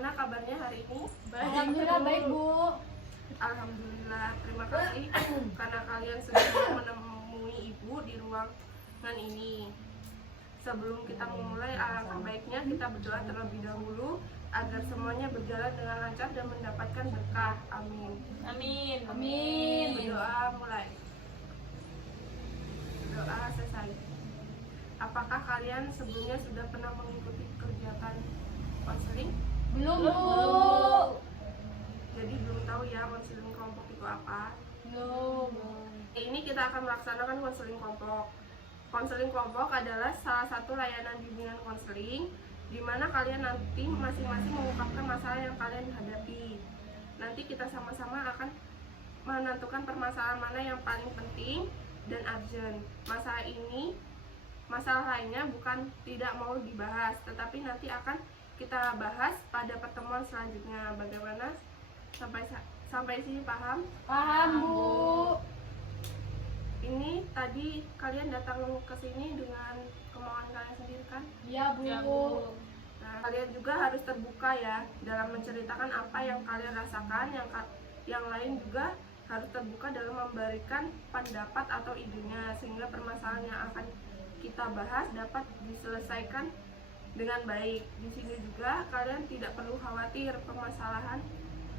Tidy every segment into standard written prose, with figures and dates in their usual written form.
Bagaimana kabarnya hari ini? Alhamdulillah baik, Bu. Alhamdulillah, terima kasih karena kalian sudah menemui Ibu di ruangan ini. Sebelum kita memulai, alangkah baiknya kita berdoa terlebih dahulu agar semuanya berjalan dengan lancar dan mendapatkan berkah. Amin. Amin. Amin. Berdoa mulai. Berdoa selesai. Apakah kalian sebelumnya sudah pernah mengikuti kegiatan konseling? Belum, Bu. Jadi belum tahu ya konseling kelompok itu apa. Belum. Ini kita akan melaksanakan konseling kelompok. Konseling kelompok adalah salah satu layanan bimbingan konseling di mana kalian nanti masing-masing mengungkapkan masalah yang kalian hadapi. Nanti kita sama-sama akan menentukan permasalahan mana yang paling penting dan urgent. Masalah lainnya bukan tidak mau dibahas, tetapi nanti akan kita bahas pada pertemuan selanjutnya. Bagaimana? Sampai sini paham? Paham, Bu. Ini tadi kalian datang ke sini dengan kemauan kalian sendiri kan? Iya, Bu. Ya, Bu. Nah, kalian juga harus terbuka ya dalam menceritakan apa yang kalian rasakan. Yang lain juga harus terbuka dalam memberikan pendapat atau idenya sehingga permasalahan yang akan kita bahas dapat diselesaikan dengan baik. Di sini juga kalian tidak perlu khawatir, permasalahan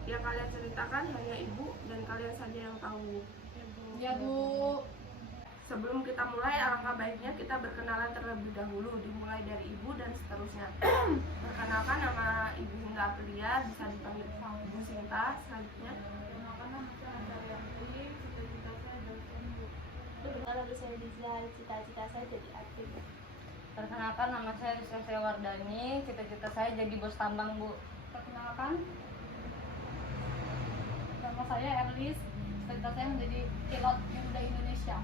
yang kalian ceritakan hanya Ibu dan kalian saja yang tahu. Iya, Bu. Sebelum kita mulai, alangkah baiknya kita berkenalan terlebih dahulu, dimulai dari Ibu dan seterusnya. Perkenalkan, nama Ibu Sinta Aprilia, bisa dipanggil Ibu Sinta. Selanjutnya, Kalau saya desain, cita-cita saya jadi artis. Perkenalkan, nama saya Rizka Wardani. Cita-cita saya jadi bos tambang, Bu. Perkenalkan, nama saya Erlis. Cita-cita saya menjadi pilot Garuda Indonesia.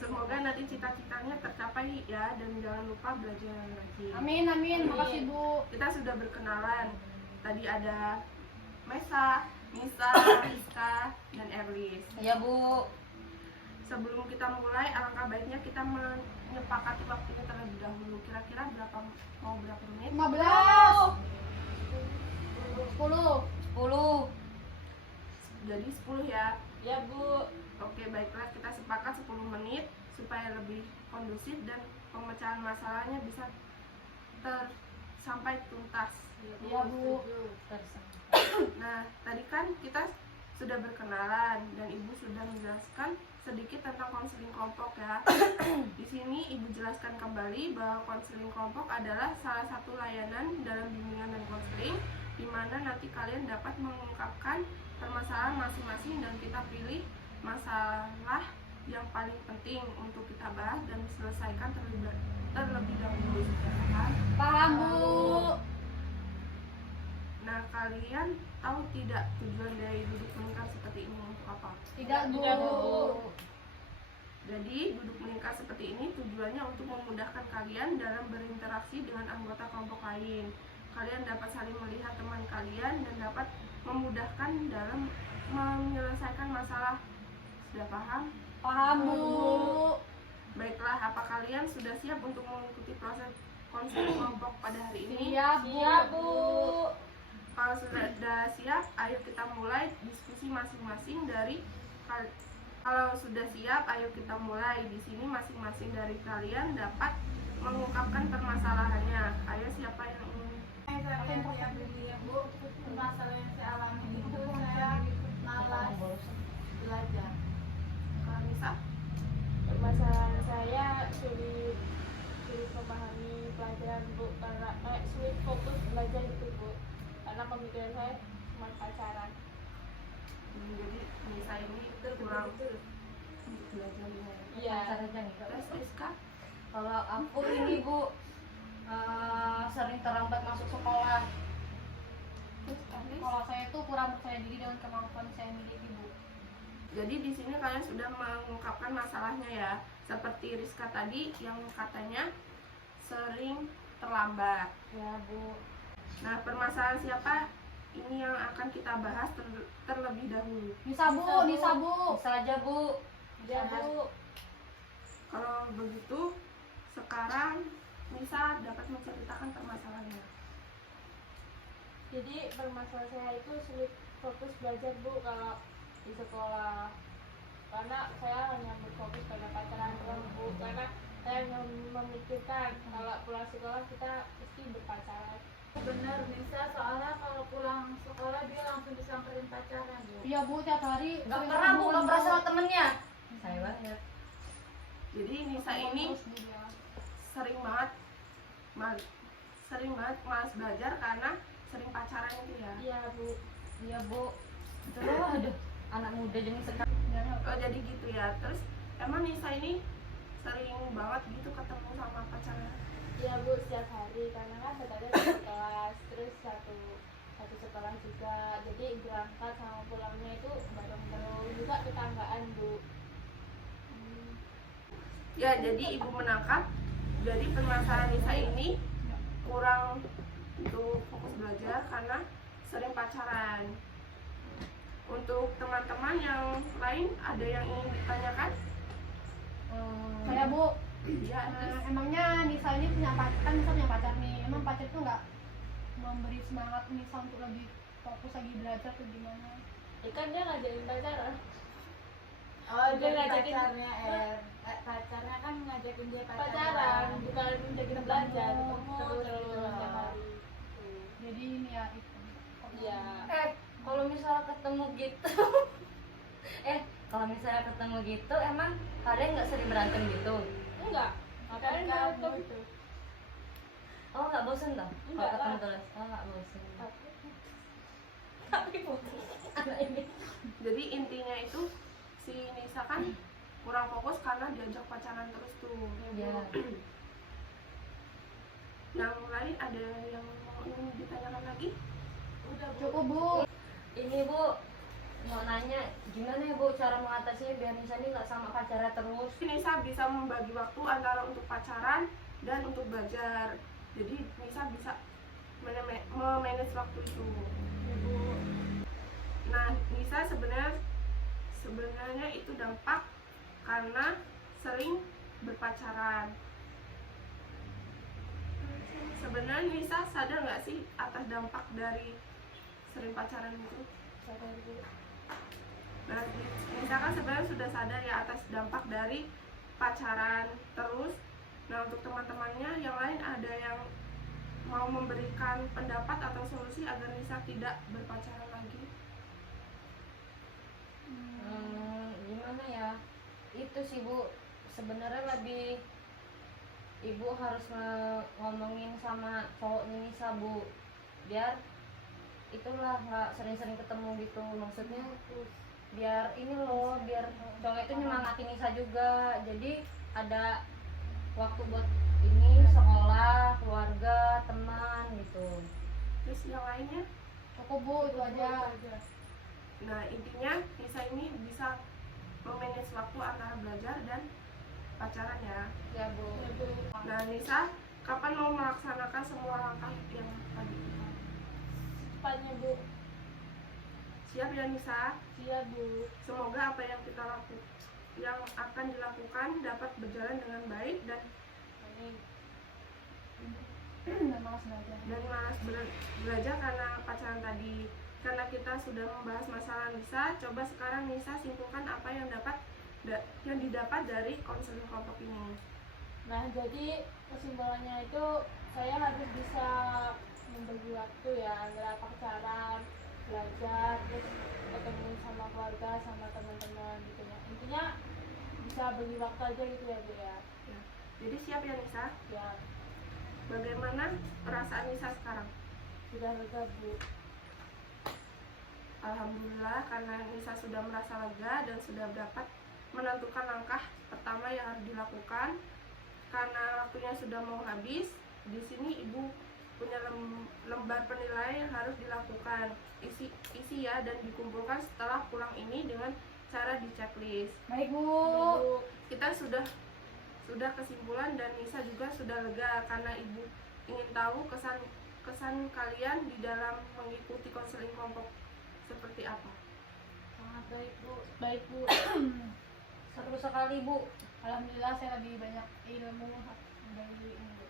semoga nanti cita-citanya tercapai ya, dan jangan lupa belajar lagi. Amin, amin. Makasih, Bu. Kita sudah berkenalan. Tadi ada Mesa, Nisa, Rizka, dan Erlis. Iya, Bu. Sebelum kita mulai, alangkah baiknya kita menyepakati waktunya terlebih dahulu. Kira-kira mau berapa menit? 15. 10. 10. Jadi 10 ya. Ya, Bu. Oke, baiklah, kita sepakat 10 menit supaya lebih kondusif dan pemecahan masalahnya bisa sampai tuntas. Iya, Bu. Nah, tadi kan kita sudah berkenalan dan Ibu sudah menjelaskan sedikit tentang konseling kelompok ya. Di sini Ibu jelaskan kembali bahwa konseling kelompok adalah salah satu layanan dalam bimbingan dan konseling di mana nanti kalian dapat mengungkapkan permasalahan masing-masing dan kita pilih masalah yang paling penting untuk kita bahas dan selesaikan terlebih dahulu. Paham, Bu. Nah, kalian tahu tidak tujuan dari duduk meningkat seperti ini untuk apa? Tidak, Bu. Tidak, Bu. Jadi, duduk meningkat seperti ini tujuannya untuk memudahkan kalian dalam berinteraksi dengan anggota kelompok lain. Kalian dapat saling melihat teman kalian dan dapat memudahkan dalam menyelesaikan masalah. Sudah paham? Paham, Bu. Baiklah, apa kalian sudah siap untuk mengikuti proses konseling kelompok pada hari ini? Siap, Bu. Iya, Bu. Kalau sudah siap, ayo kita mulai diskusi masing-masing dari kalau sudah siap, ayo kita mulai. Di sini masing-masing dari kalian dapat mengungkapkan permasalahannya. Ayo, siapa yang ingin? Saya ya, Bu. Masalah yang saya alami itu saya malas belajar. Kalau Nisa? Permasalahan saya sulit memahami pelajaran, Bu, karena sulit fokus belajar itu, Bu, karena pemikiran saya cuma pacaran. Jadi Nisa ini kurang untuk belajarnya. Iya. Terus Rizka? Kalau aku ini, Bu, sering terlambat masuk sekolah. Kalau saya itu kurang percaya diri dengan kemampuan saya miliki, Bu. Jadi di sini kalian sudah mengungkapkan masalahnya ya. Seperti Rizka tadi yang katanya sering terlambat. Ya, Bu. Nah, permasalahan siapa ini yang akan kita bahas terlebih dahulu. Bisa, Bu. Bisa, Bu. Bisa aja, Bu. Ya, Bu. Kalau begitu, sekarang Nisa dapat menceritakan permasalahannya. Jadi permasalahan saya itu sulit fokus belajar Bu kalau di sekolah, karena saya hanya berfokus pada pacaran doang Bu, karena saya hanya memikirkan kalau pulang sekolah kita pasti berpacaran. Bener Nisa, soalnya kalau pulang sekolah dia langsung disamperin pacaran Bu. Iya Bu, tiap hari Gak sering pernah bu ketemu ngobrol sama temennya. Saya banget. Jadi Nisa ini terus dia. sering banget malas belajar karena sering pacaran itu ya. Iya Bu. Iya bu. Terus aduh, anak muda jenis sekarang. Oh, jadi gitu ya. Terus emang Nisa ini sering banget gitu ketemu sama pacarnya. Iya Bu, setiap hari karena kan tetangga satu kelas, terus satu sekolah juga, jadi berangkat sama pulangnya itu bareng-bareng juga tetanggaan Bu. Ya, jadi ibu menangkap dari permasalahan Nisa ini kurang untuk fokus belajar karena sering pacaran. Untuk teman-teman yang lain ada yang ingin ditanyakan? Kayak Bu, Ya, terus emangnya Nisa ini punya pacar, kan Nisa punya pacar nih, emang pacar itu nggak memberi semangat Nisa untuk lebih fokus lagi belajar atau gimana? Kan dia ngajarin pacaran. Oh, Dia jadi ngajakin- pacarnya pacarnya kan ngajakin dia Pacaran, bukan ngajakin belajar, ketemu Terus terus gitu. setiap hari. Jadi ini ya itu. Iya. Kalau misalnya ketemu gitu, kalau misalnya ketemu gitu, emang kalian nggak sering berantem gitu? Enggak. Ngapain Enggak, berantem? gitu. Oh nggak bosen toh? Kalau Enggak ketemu lah. terus, oh nggak bosen. Tapi putus anak ini. jadi intinya itu si Nisa kan kurang fokus karena diajak pacaran terus tuh. Iya. Yang lain ada yang mau ingin ditanyakan lagi? Cukup Bu. Ini bu, mau nanya gimana ya bu cara mengatasinya biar Nisa ini nggak sama pacarnya terus? Nisa bisa membagi waktu antara untuk pacaran dan untuk belajar. Jadi Nisa bisa memanage waktu itu. Nah, Nisa sebenarnya itu dampak karena sering berpacaran. Sebenarnya Nisa sadar nggak sih atas dampak dari sering pacaran itu? Sadar Bu. Nah, Nisa kan sebenarnya sudah sadar ya atas dampak dari pacaran terus. Nah, untuk teman-temannya yang lain ada yang mau memberikan pendapat atau solusi agar Nisa tidak berpacaran lagi? Gimana ya? Itu sih bu, sebenarnya lebih ibu harus ngomongin sama cowoknya Nisa bu, biar itulah nggak sering-sering ketemu gitu, maksudnya biar ini loh, biar cowok itu nyemangatin Nisa juga, jadi ada waktu buat ini sekolah, keluarga, teman gitu. Terus yang lainnya? Cukup Bu, itu aja. Nah, intinya Nisa ini bisa memanage waktu antara belajar dan pacaran ya. Ya Bu. Nah, Nisa kapan mau melaksanakan semua langkah yang tadi? Cepatnya Bu. Siap ya Nisa? Siap Bu. Semoga apa yang yang akan dilakukan dapat berjalan dengan baik dan Amin. Dan malas belajar. malas belajar karena pacaran tadi. Karena kita sudah membahas masalah Nisa, coba sekarang Nisa simpulkan apa yang didapat dari konseling kelompok ini. Nah, jadi kesimpulannya itu saya harus bisa membagi waktu ya antara pacaran, belajar, terus ketemu sama keluarga, sama teman-teman gitu ya. Intinya bisa bagi waktu aja gitu ya Bu ya. Ya. Jadi siap ya Nisa? Ya, Bagaimana perasaan Nisa sekarang? sudah lega Bu. Alhamdulillah karena Nisa sudah merasa lega dan sudah dapat menentukan langkah pertama yang harus dilakukan. Karena waktunya sudah mau habis, di sini ibu punya lembar penilaian yang harus dilakukan. Isi ya dan dikumpulkan setelah pulang ini dengan cara di checklist. Baik Bu. Bu. Kita sudah kesimpulan dan Nisa juga sudah lega karena ibu ingin tahu kesan kalian di dalam mengikuti konseling kelompok seperti apa. Sangat baik bu, Baik Bu. seru sekali bu. Alhamdulillah saya lebih banyak ilmu dari ini Bu.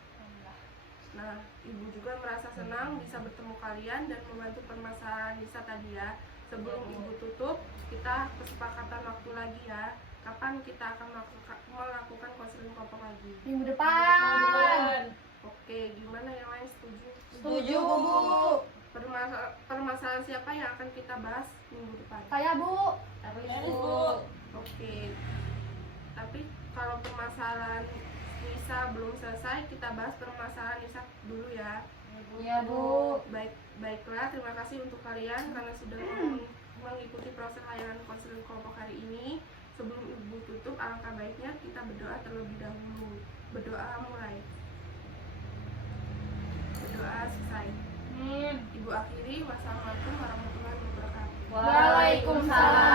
Nah, ibu juga merasa senang bisa bertemu kalian dan membantu permasalahan Nisa tadi ya. Sebelum ibu tutup, kita kesepakatan waktu lagi ya. Kapan kita akan melakukan konseling kelompok lagi? Minggu depan. Oke, gimana yang lain setuju? Setuju, Bu. Permasalahan siapa yang akan kita bahas minggu depan? Saya Bu. Terus, Terus, Bu. Bu. Oke. Tapi kalau permasalahan Nisa belum selesai, kita bahas permasalahan Nisa dulu ya. Iya, Bu. Baiklah, terima kasih untuk kalian karena sudah mengikuti proses layanan konseling kelompok hari ini. Sebelum ibu tutup, alangkah baiknya kita berdoa terlebih dahulu. Berdoa mulai. Berdoa selesai. Ibu akhiri, wassalamualaikum warahmatullahi wabarakatuh. Waalaikumsalam.